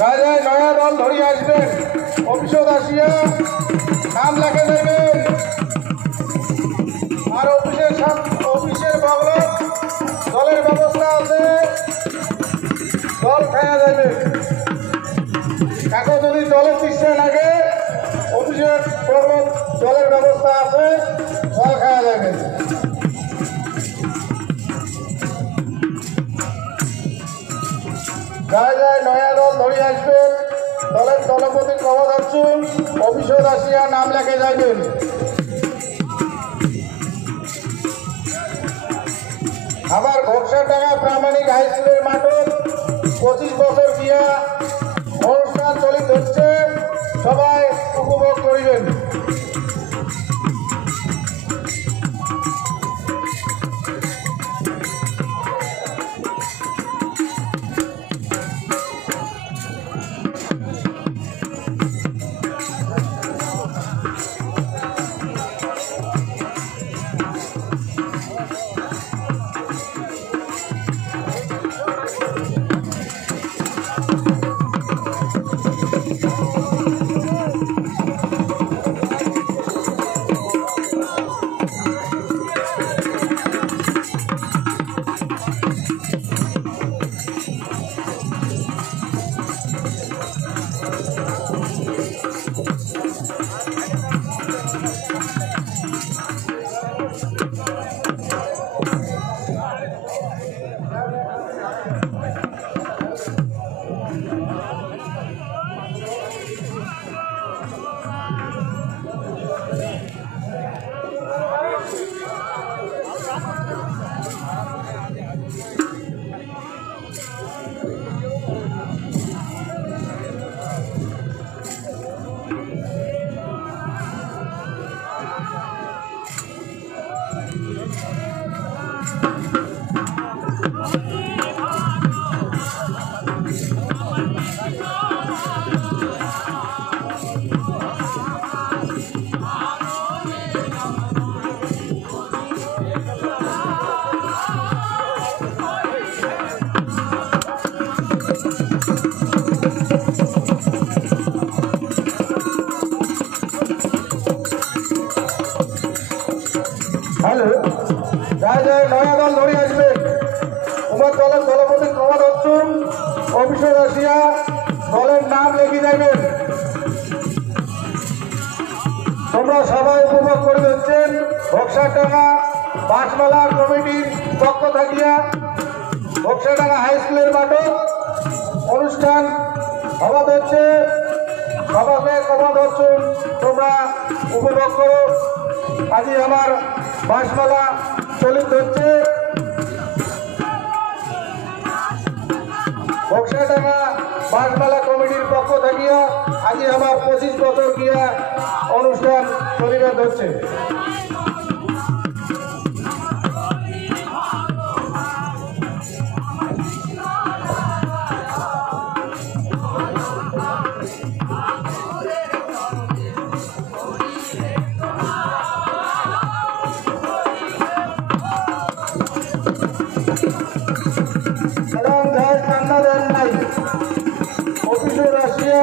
গাজায় নয়া দল ধরিয়ে আসবেন, অফিসত আসিয়া নাম লেখে দেবেন। আর অফিসের বগলে দলের ব্যবস্থা আছে, দল খাওয়া যাবে। এখন যদি দলের তৃষ্ণা লাগে, অফিসের বগলে দলের ব্যবস্থা আছে, দল খাওয়া যাবে। গাজায় নয়া দল ধরিয়ে আসবেন, দলের দলপতি কবর অর্জুন অফিসত আসিয়া নাম লেখে যাবেন। আবার ঘোকসাডাঙ্গা প্রামাণিক হাই স্কুলের মাঠে 25 বছর গিয়া অনুষ্ঠান চলিত হচ্ছে, সবাই উপভোগ করিবেন। হ্যালো, গাজায় নয়া দল ধরিয়ে আসবেন, উমার দলের দলপতি কবর অর্জুন অফিসত আসিয়া দলের নাম লেখে যাবেন। তোমরা সবাই উপভোগ করে দিচ্ছেন। ঘোকসাডাঙ্গা বাঁশমেলা কমিটির পক্ষ থাকিয়া ঘোকসাডাঙ্গা হাই স্কুলের মাঠে অনুষ্ঠান হওয়া হচ্ছে, সবাইকে কবর অর্জুন তোমরা উপভোগ করো। আজি আমার বাঁশমেলা চলিত হচ্ছে। ঘোকসাডাঙ্গা বাঁশমেলা কমিটির পক্ষ থাকিয়া আজি আমার 25 বছর গিয়া অনুষ্ঠান চলিত হচ্ছে। অফিসের আসিয়া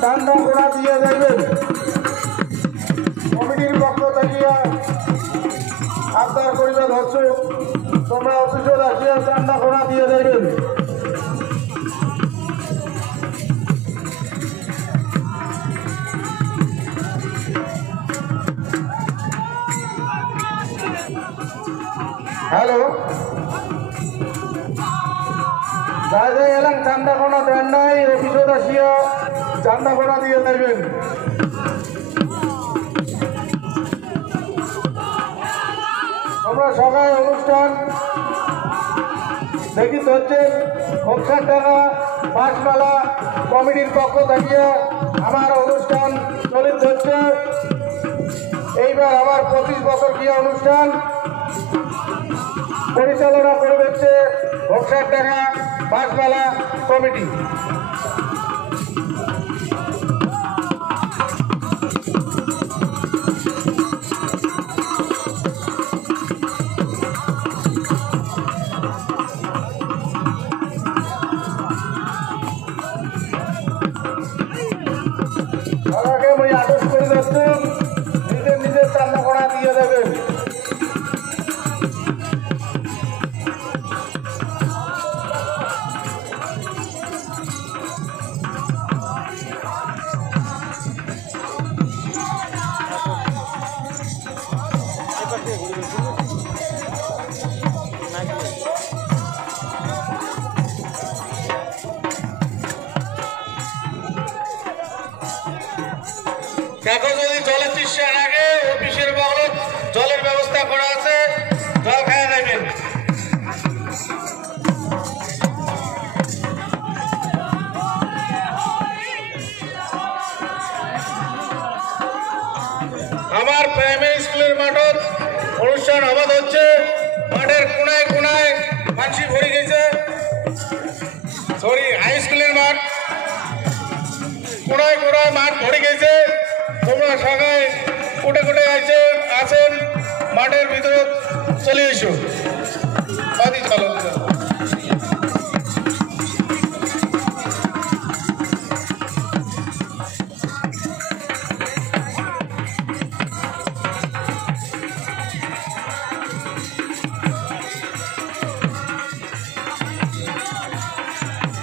চান্দা ঘোড়া দিয়ে যাইবেন। কমিটির পক্ষ থাকিয়া আবদার করিবে ধরছো, তোমরা অফিসের আসিয়া চান্দা ঘোড়া দিয়ে যাইবেন। হ্যালো, গাজায় এলাম চান্দা কোনা দেন নাই, অফিসত আসিয়া চান্দা কোনা দিয়ে যাইবেন। তোমরা সবাই অনুষ্ঠান দেখিত হচ্ছে। ঘোকসাডাঙ্গা বাঁশমেলা কমিটির পক্ষ থাকিয়া আমার অনুষ্ঠান চলিত হচ্ছে। এইবার আমার 25 বছর গিয়া অনুষ্ঠান পরিচালনা করে দিচ্ছে ঘোকসাডাঙ্গা বাঁশমেলা কমিটি। মাঠত অনুষ্ঠান আবাদ হচ্ছে। মাঠের কোনায় কোনায় মানসি ভরে গেছে। হাই স্কুলের মাঠ কোনায় কোনায় মাঠ ভরে গেছে। তোমরা সবাই কোটে কোটে আছেন মাঠের ভিতরে চলে এসো। চলো